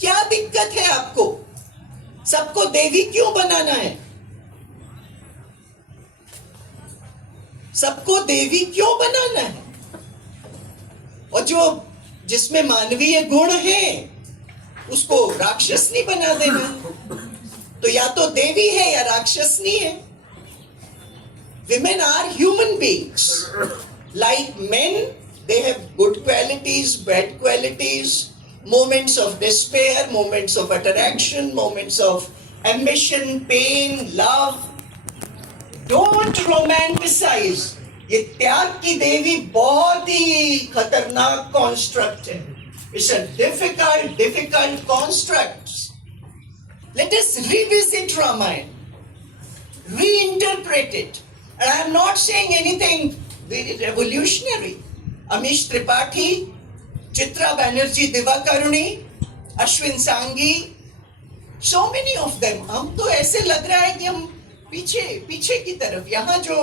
क्या दिक्कत है आपको? सबको देवी क्यों बनाना है? सबको देवी क्यों बनाना है? और जो जिसमें मानवीय गुण है उसको राक्षसनी बना देना है। तो या तो देवी है या राक्षसनी है। Women are human beings. Like men, they have good qualities, bad qualities, moments of despair, moments of attraction, moments of ambition, pain, love. Don't romanticize. ये त्याग की देवी बहुत ही खतरनाक construct है. It's a difficult construct. Let us revisit Ramayana, reinterpret it. And I am not saying anything very revolutionary. Amish Tripathi, Chitra Banerjee Divakaruni, Ashwin Sanghi, so many of them. हम तो ऐसे लग रहा है कि हम पीछे की तरफ, यहाँ जो,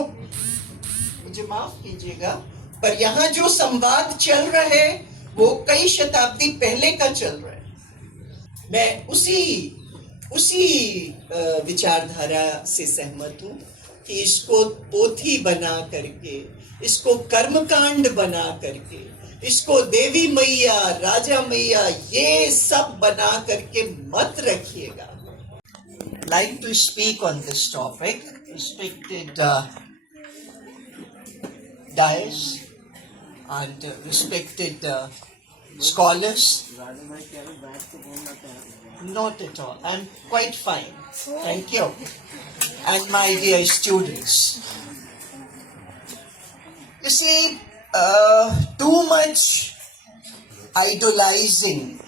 मुझे माफ कीजिएगा, पर यहाँ जो संवाद चल रहा है वो कई शताब्दी पहले का चल रहा है। मैं उसी विचारधारा से सहमत हूँ कि इसको पोथी बना करके, इसको कर्मकांड बना करके, इसको देवी मैया, राजा मैया, ये सब बना करके मत रखिएगा। Like to speak on this topic, respected dais and respected scholars. Not at all. I'm quite fine. Thank you. And my dear students. You see, too much idolizing,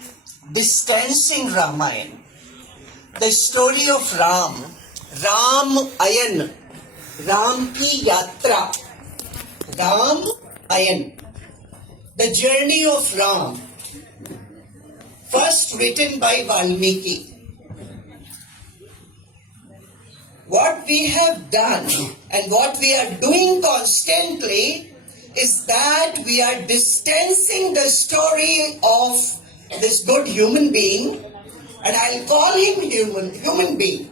distancing Ramayana. The story of Ram Ayan, Ram ki yatra, Ram Ayan. The journey of Ram, first written by Valmiki. What we have done and what we are doing constantly is that we are distancing the story of this good human being, and I'll call him human being.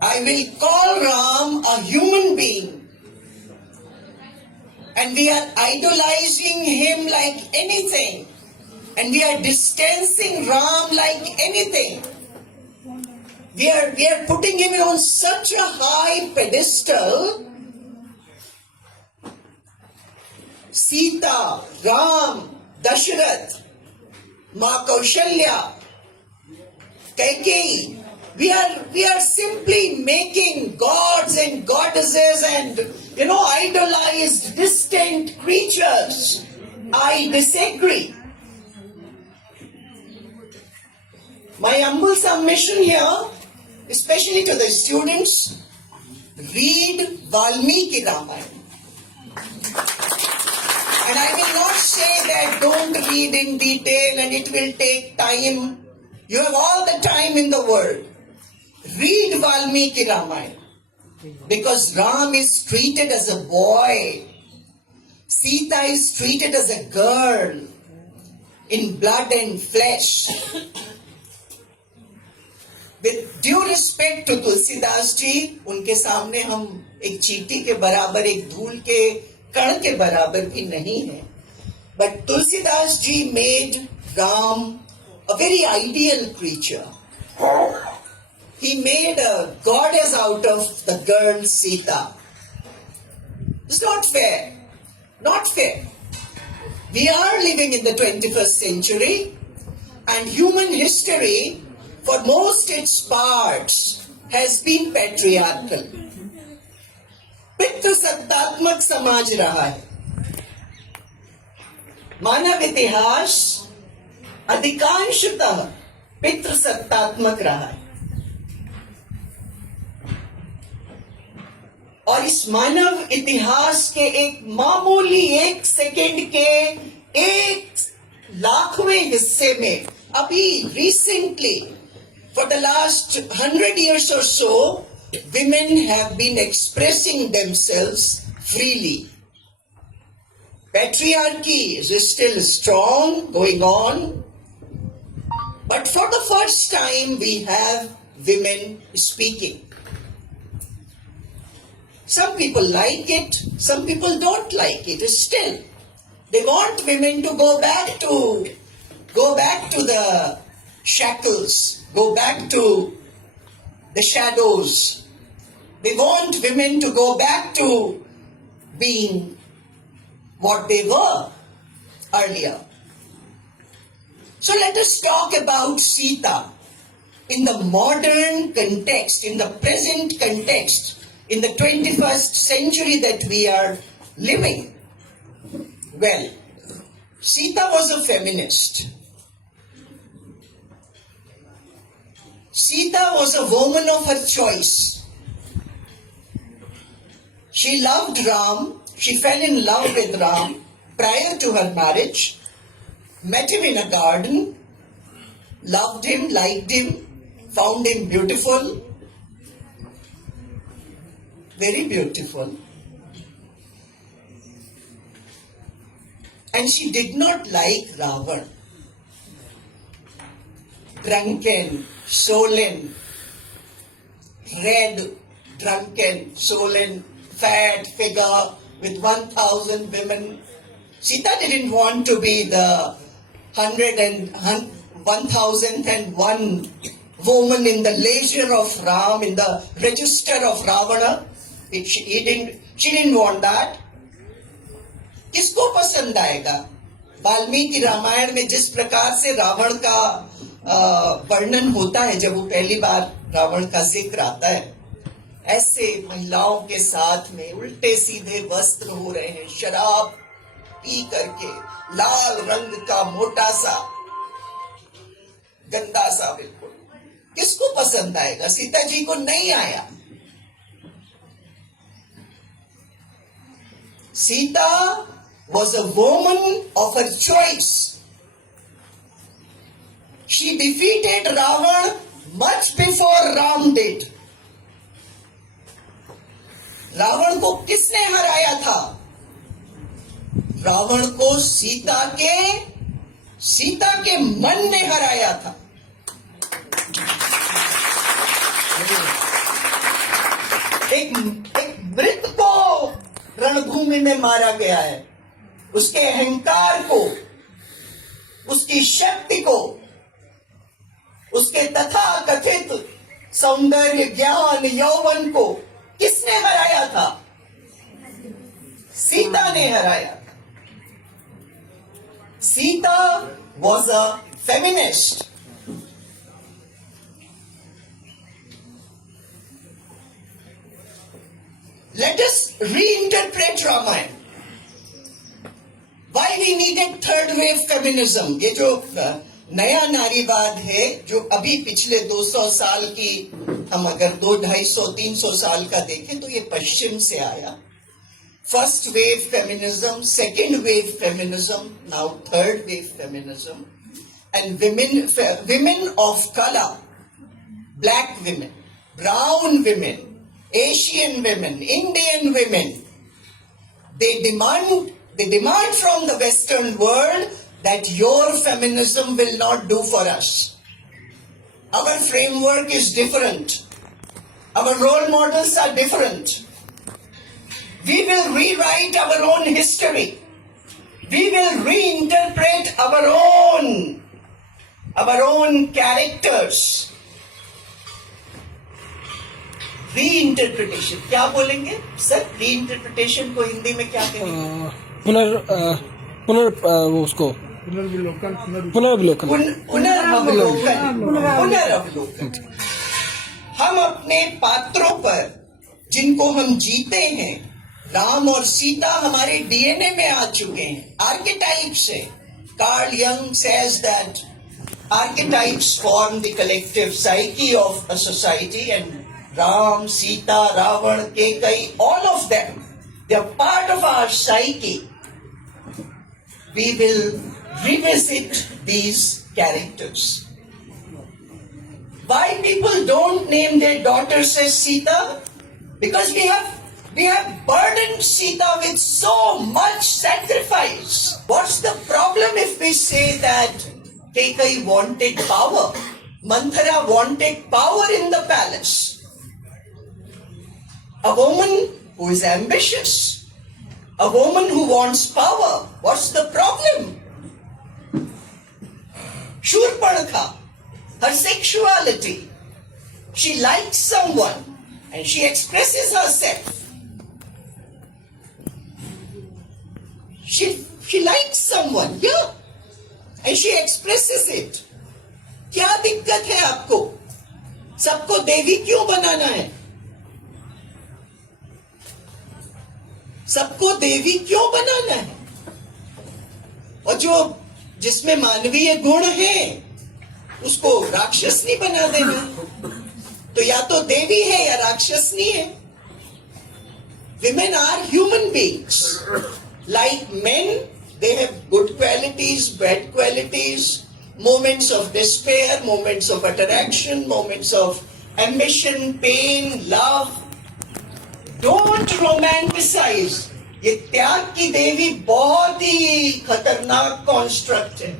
I will call Ram a human being, and we are idolizing him like anything, and we are distancing Ram like anything. We are putting him on such a high pedestal. Sita, Ram, Dasharath, Ma Kaushalya, Kaikeyi. We are simply making gods and goddesses and, idolized, distant creatures. I disagree. My humble submission here, especially to the students, read Valmiki Ramayana. And I will not say that don't read in detail and it will take time. You have all the time in the world. Read Valmiki Ramayana. Because Ram is treated as a boy. Sita is treated as a girl in blood and flesh. With due respect to Tulsidas ji, उनके सामने हम एक चींटी के बराबर, एक धूल के कण के बराबर भी नहीं है. But Tulsidas ji made Ram a very ideal creature. He made a goddess out of the girl Sita. It's not fair. Not fair. We are living in the 21st century, and human history, for most its parts, has been patriarchal. पितृसत्तात्मक समाज रहा है. मानव इतिहास अधिकांशतः पितृसत्तात्मक रहा है. और इस मानव इतिहास के एक मामूली 1 सेकेंड के 1,00,000वें हिस्से में अभी recently, for the last 100 years or so, women have been expressing themselves freely. Patriarchy is still strong, going on. But for the first time, we have women speaking. Some people like it, some people don't like it. Still, they want women to go back to the shackles, go back to the shadows. They want women to go back to being what they were earlier. So let us talk about Sita in the modern context, in the present context, in the 21st century that we are living. Well, Sita was a feminist. Sita was a woman of her choice. She loved Ram. She fell in love with Ram prior to her marriage, met him in a garden, loved him, liked him, found him beautiful, very beautiful. And she did not like Ravan. Drunken, sullen, red, drunken, sullen, fat figure with 1,000 women. Sita didn't want to be the 1001 woman in the ledger of Ram, in the register of Ravana. She didn't want that. किसको पसंद आएगा? वाल्मीकि रामायण में जिस प्रकार से रावण का वर्णन होता है, जब वो पहली बार रावण का जिक्र आता है, ऐसे महिलाओं के साथ में उल्टे सीधे वस्त्र हो रहे हैं, शराब पी करके, लाल रंग का मोटा सा, गंदा सा बिल्कुल, किसको पसंद आएगा? सीता जी को नहीं आया. Sita was a woman of her choice. She defeated Ravan much before Ram did. Ravan को किसने हराया था? रावण को सीता के मन ने हराया था. एक मृत को रणभूमि में मारा गया है. उसके अहंकार को, उसकी शक्ति को, उसके तथा कथित सौंदर्य, ज्ञान, यौवन को किसने हराया था? सीता ने हराया. Sita was a feminist. Let us reinterpret Ramayana. Why we needed third wave feminism? ये जो नया नारीवाद है, जो अभी पिछले 200 साल की, हम अगर 200-250-300 साल का देखें तो ये पश्चिम से आया. First wave feminism, second wave feminism, now third wave feminism. And women of color, black women, brown women, Asian women, Indian women, they demand from the Western world that your feminism will not do for us. Our framework is different. Our role models are different. We will rewrite our own history. We will reinterpret our own characters. Reinterpretation. क्या बोलेंगे sir? Reinterpretation को हिंदी में क्या कहेंगे? पुनर्वलोकन. हम अपने पात्रों पर, जिनको हम जीते हैं, राम और सीता हमारे डीएनए में आ चुके हैं, आर्केटाइप से. Carl Jung says that archetypes form the collective psyche of a society, and Ram, Sita, Ravan, Kekai, all of them, they are part of our psyche. We will revisit these characters. Why people don't name their daughters as Sita? Because we have burdened Sita with so much sacrifice. What's the problem if we say that Kekai wanted power. Manthara wanted power in the palace. A woman who is ambitious. A woman who wants power. What's the problem? Shurpanakha, her sexuality. She likes someone and she expresses herself. She likes someone, yeah, and she expresses it. क्या दिक्कत है आपको? सबको देवी क्यों बनाना है? सबको देवी क्यों बनाना है? और जो जिसमें मानवीय गुण है उसको राक्षसनी बना देना। तो या तो देवी है या राक्षसनी है। Women are human beings. Like men, they have good qualities, bad qualities, moments of despair, moments of attraction, moments of ambition, pain, love. Don't romanticize. ये त्याग की देवी बहुत ही खतरनाक construct है.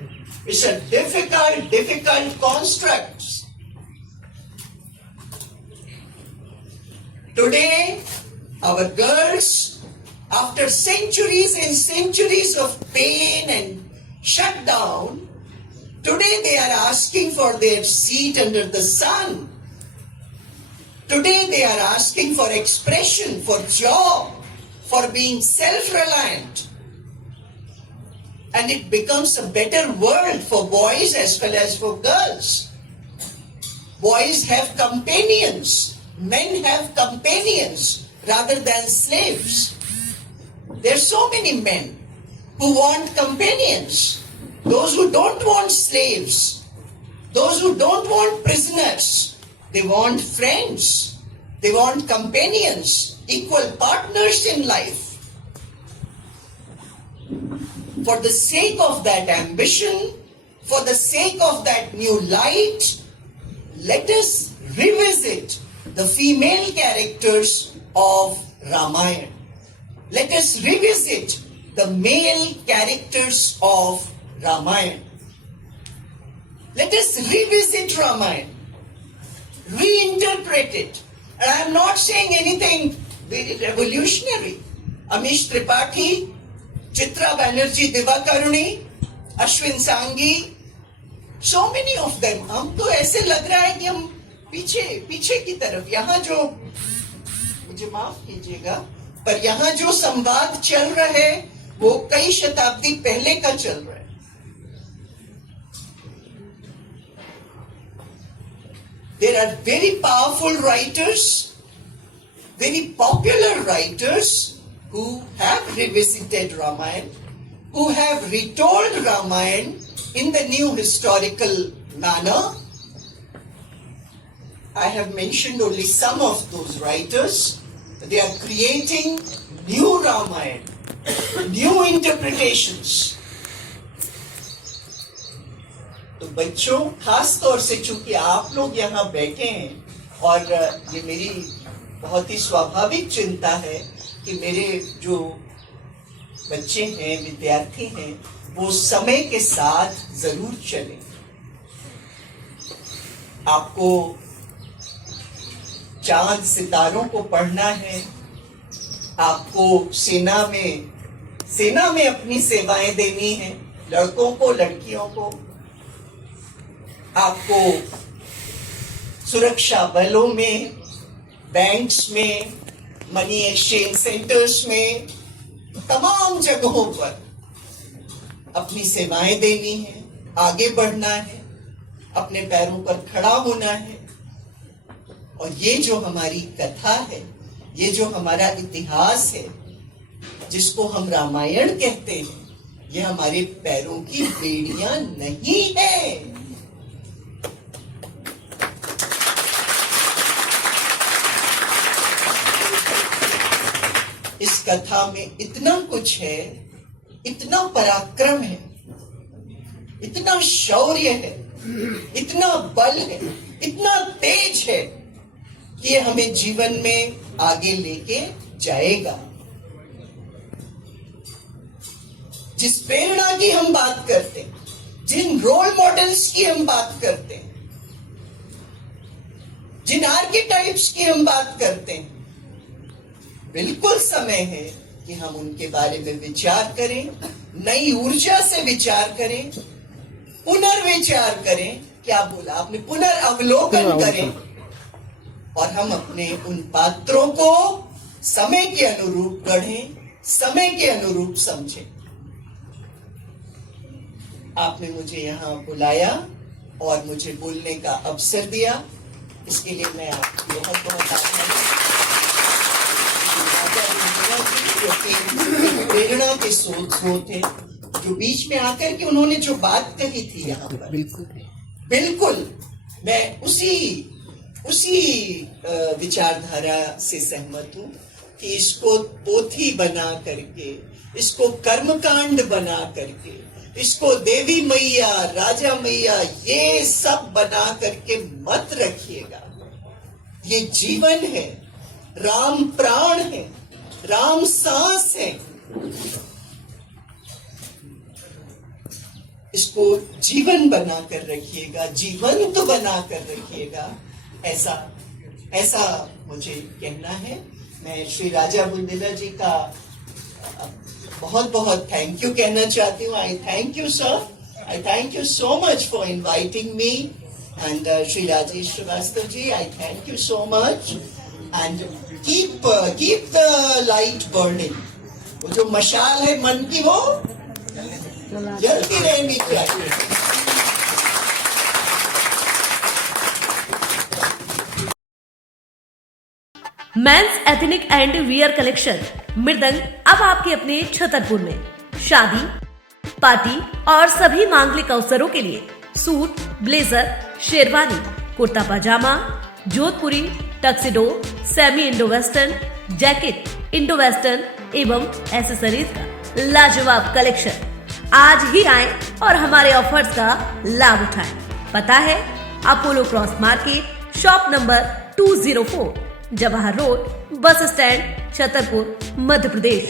It's a difficult construct. Today, our girls, after centuries and centuries of pain and shutdown, today they are asking for their seat under the sun. Today they are asking for expression, for job, for being self-reliant. And it becomes a better world for boys as well as for girls. Boys have companions. Men have companions rather than slaves. There are so many men who want companions. Those who don't want slaves. Those who don't want prisoners. They want friends. They want companions, equal partners in life. For the sake of that ambition, for the sake of that new light, let us revisit the female characters of Ramayana. Let us revisit the male characters of Ramayana. Let us revisit Ramayana, reinterpret it. And I am not saying anything very revolutionary. Amish Tripathi, Chitra Banerjee Divakaruni, Ashwin Sanghi, so many of them. हमको ऐसे लग रहा है कि हम पीछे की तरफ, यहाँ जो, मुझे माफ कीजिएगा, पर यहाँ जो संवाद चल रहा है वो कई शताब्दी पहले का चल रहा है. There are very powerful writers, very popular writers who have revisited Ramayana, who have retold Ramayana in the new historical manner. I have mentioned only some of those writers. They are creating new Ramayana, new interpretations. तो बच्चों, खास तौर से चूंकि आप लोग यहाँ बैठे हैं और ये मेरी बहुत ही स्वाभाविक चिंता है कि मेरे जो बच्चे हैं, विद्यार्थी हैं, वो समय के साथ जरूर चलें. आपको चांद सितारों को पढ़ना है, आपको सेना में अपनी सेवाएं देनी है, लड़कों को, लड़कियों को. आपको सुरक्षा बलों में, बैंक्स में, मनी एक्सचेंज सेंटर्स में, तमाम जगहों पर अपनी सेवाएं देनी है, आगे बढ़ना है, अपने पैरों पर खड़ा होना है. और ये जो हमारी कथा है, ये जो हमारा इतिहास है, जिसको हम रामायण कहते हैं, ये हमारे पैरों की बेड़ियां नहीं है. इस कथा में इतना कुछ है, इतना पराक्रम है, इतना शौर्य है, इतना बल है, इतना तेज है कि ये हमें जीवन में आगे लेके जाएगा. जिस प्रेरणा की हम बात करते हैं, जिन रोल मॉडल्स की हम बात करते हैं, जिन आर्किटाइप्स की हम बात करते हैं, बिल्कुल समय है कि हम उनके बारे में विचार करें, नई ऊर्जा से विचार करें, पुनर्विचार करें। क्या बोला आपने? पुनर्अवलोकन करें और हम अपने उन पात्रों को समय के अनुरूप गढ़ें, समय के अनुरूप समझें। आपने मुझे यहां बुलाया और मुझे बोलने का अवसर दिया, इसके लिए मैं आपकी बहुत बहुत आभारी हूं। प्रेरणा के स्रोत थे, जो बीच में आकर के उन्होंने जो बात कही थी यहाँ पर, बिल्कुल मैं उसी विचारधारा से सहमत हूं कि इसको पोथी बना करके, इसको कर्मकांड बना करके, इसको देवी मैया, राजा मैया, ये सब बना करके मत रखिएगा। ये जीवन है, राम प्राण है, राम सांस है। इसको जीवन बनाकर रखिएगा, जीवंत बनाकर रखिएगा। ऐसा मुझे कहना है। मैं श्री राजा बुंदेला जी का बहुत बहुत थैंक यू कहना चाहती हूँ। I thank you sir, I thank you so much for inviting me. And Shri Rajesh Srivastava ji, I thank you so much. And keep the light burning. वो जो मशाल है मन की, वो जलती रहनी चाहिए। Men's ethnic and wear collection Mridang अब आपके अपने छतरपुर में। शादी, पार्टी और सभी मांगलिक अवसरों के लिए suit, blazer, sherwani, kurta pajama, Jodhpuri, tuxedo, semi Indo western, jacket, Indo western एवं एसेसरीज का लाजवाब कलेक्शन। आज ही आएं और हमारे ऑफर्स का लाभ उठाएं। पता है Apollo cross market, shop number 204, Jawahar road, bus stand, Chhatarpur, Madhya प्रदेश।